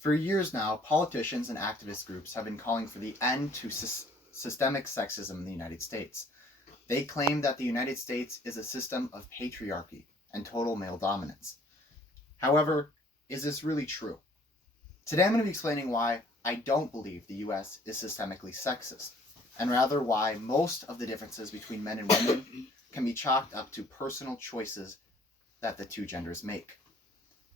For years now, politicians and activist groups have been calling for the end to systemic sexism in the United States. They claim that the United States is a system of patriarchy and total male dominance. However, is this really true? Today I'm going to be explaining why I don't believe the US is systemically sexist, and rather why most of the differences between men and women can be chalked up to personal choices that the two genders make.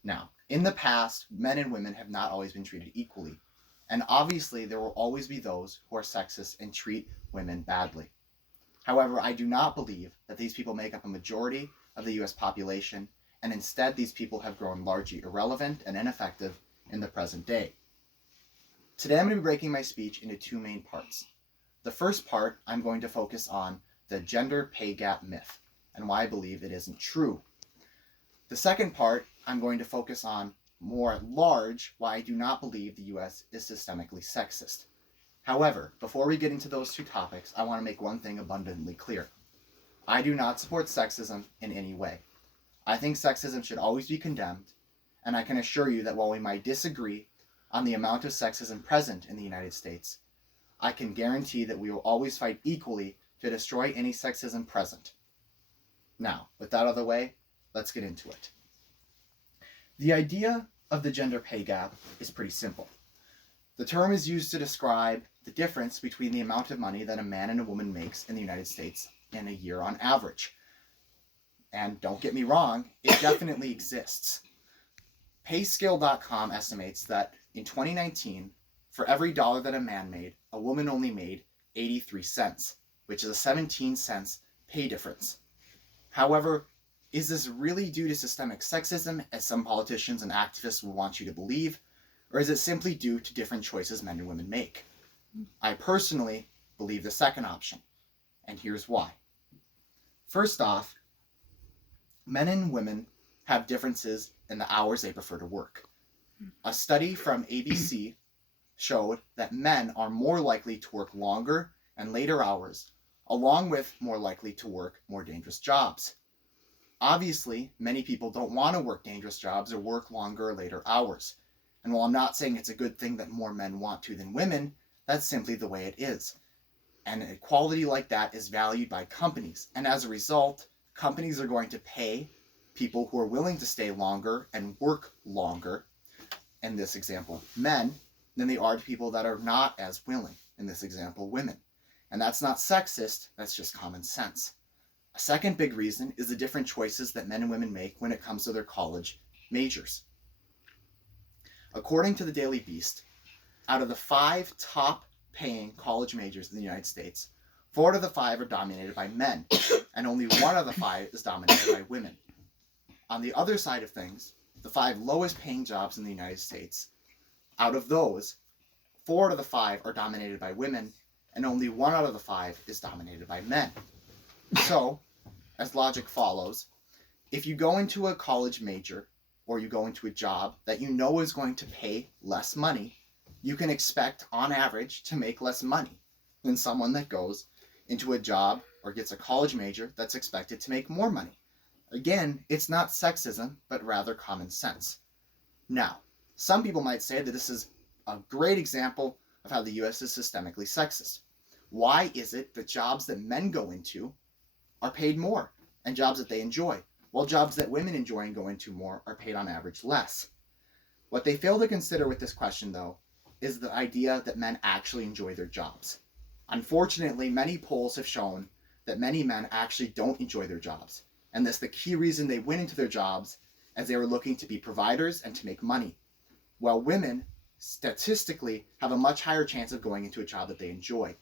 Now, in the past, men and women have not always been treated equally, and obviously there will always be those who are sexist and treat women badly. However, I do not believe that these people make up a majority of the US population, and instead these people have grown largely irrelevant and ineffective in the present day. Today I'm going to be breaking my speech into two main parts. The first part, I'm going to focus on the gender pay gap myth and why I believe it isn't true. The second part, I'm going to focus on more at large why I do not believe the US is systemically sexist. However, before we get into those two topics, I want to make one thing abundantly clear. I do not support sexism in any way. I think sexism should always be condemned, and I can assure you that while we might disagree on the amount of sexism present in the United States, I can guarantee that we will always fight equally to destroy any sexism present. Now, with that out of the way, let's get into it. The idea of the gender pay gap is pretty simple. The term is used to describe the difference between the amount of money that a man and a woman makes in the United States in a year on average. And don't get me wrong, it definitely exists. Payscale.com estimates that in 2019, for every dollar that a man made, a woman only made 83 cents, which is a 17 cents pay difference. However, is this really due to systemic sexism, as some politicians and activists will want you to believe, or is it simply due to different choices men and women make? I personally believe the second option, and here's why. First off, men and women have differences in the hours they prefer to work. A study from ABC showed that men are more likely to work longer and later hours, along with more likely to work more dangerous jobs. Obviously, many people don't want to work dangerous jobs or work longer or later hours. And while I'm not saying it's a good thing that more men want to than women, that's simply the way it is. And equality like that is valued by companies. And as a result, companies are going to pay people who are willing to stay longer and work longer, in this example, men, than they are to people that are not as willing, in this example, women. And that's not sexist, that's just common sense. A second big reason is the different choices that men and women make when it comes to their college majors. According to the Daily Beast, out of the 5 top paying college majors in the United States, 4 out of the 5 are dominated by men, and only 1 out of the 5 is dominated by women. On the other side of things, the 5 lowest paying jobs in the United States, out of those, 4 out of the 5 are dominated by women, and only 1 out of the 5 is dominated by men. So, as logic follows, if you go into a college major, or you go into a job that you know is going to pay less money, you can expect, on average, to make less money than someone that goes into a job or gets a college major that's expected to make more money. Again, it's not sexism, but rather common sense. Now, some people might say that this is a great example of how the US is systemically sexist. Why is it that jobs that men go into are paid more, and jobs that they enjoy, while jobs that women enjoy and go into more are paid on average less? What they fail to consider with this question, though, is the idea that men actually enjoy their jobs. Unfortunately, many polls have shown that many men actually don't enjoy their jobs, and that's the key reason they went into their jobs, as they were looking to be providers and to make money, while women statistically have a much higher chance of going into a job that they enjoy.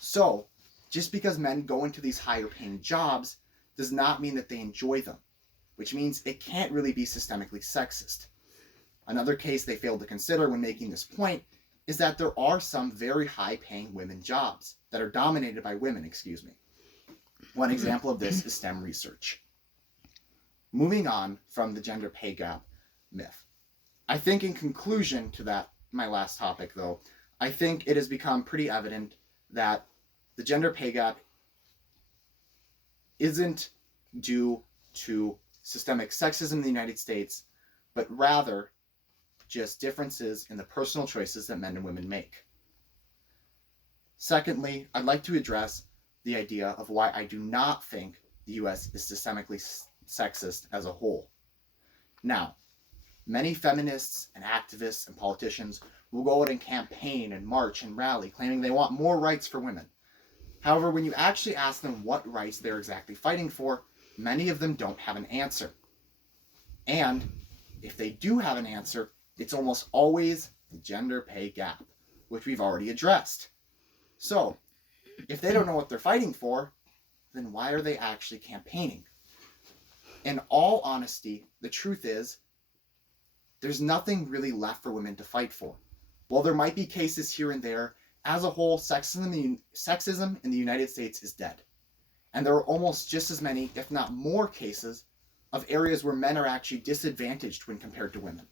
So, just because men go into these higher paying jobs does not mean that they enjoy them, which means it can't really be systemically sexist. Another case they failed to consider when making this point is that there are some very high paying women jobs that are dominated by women, One example of this is STEM research. Moving on from the gender pay gap myth. I think in conclusion to that, my last topic though, I think it has become pretty evident that the gender pay gap isn't due to systemic sexism in the United States, but rather just differences in the personal choices that men and women make. Secondly, I'd like to address the idea of why I do not think the US is systemically sexist as a whole. Now, many feminists and activists and politicians will go out and campaign and march and rally, claiming they want more rights for women. However, when you actually ask them what rights they're exactly fighting for, many of them don't have an answer. And if they do have an answer, it's almost always the gender pay gap, which we've already addressed. So, if they don't know what they're fighting for, then why are they actually campaigning? In all honesty, the truth is, there's nothing really left for women to fight for. While there might be cases here and there, as a whole, sexism in the United States is dead. And there are almost just as many, if not more, cases of areas where men are actually disadvantaged when compared to women.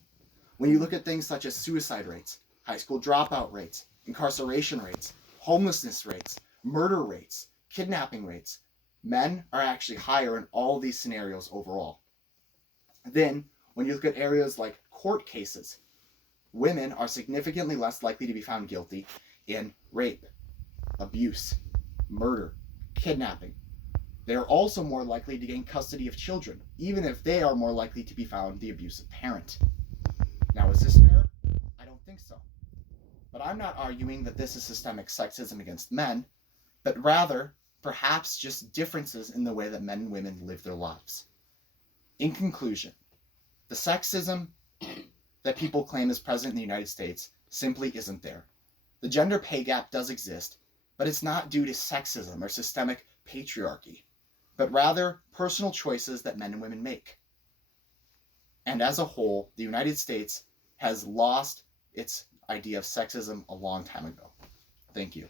When you look at things such as suicide rates, high school dropout rates, incarceration rates, homelessness rates, murder rates, kidnapping rates, men are actually higher in all these scenarios overall. Then, when you look at areas like court cases, women are significantly less likely to be found guilty in rape, abuse, murder, kidnapping. They are also more likely to gain custody of children, even if they are more likely to be found the abusive parent. Now, is this fair? I don't think so. But I'm not arguing that this is systemic sexism against men, but rather, perhaps just differences in the way that men and women live their lives. In conclusion, the sexism that people claim is present in the United States simply isn't there. The gender pay gap does exist, but it's not due to sexism or systemic patriarchy, but rather personal choices that men and women make. And as a whole, the United States has lost its idea of sexism a long time ago. Thank you.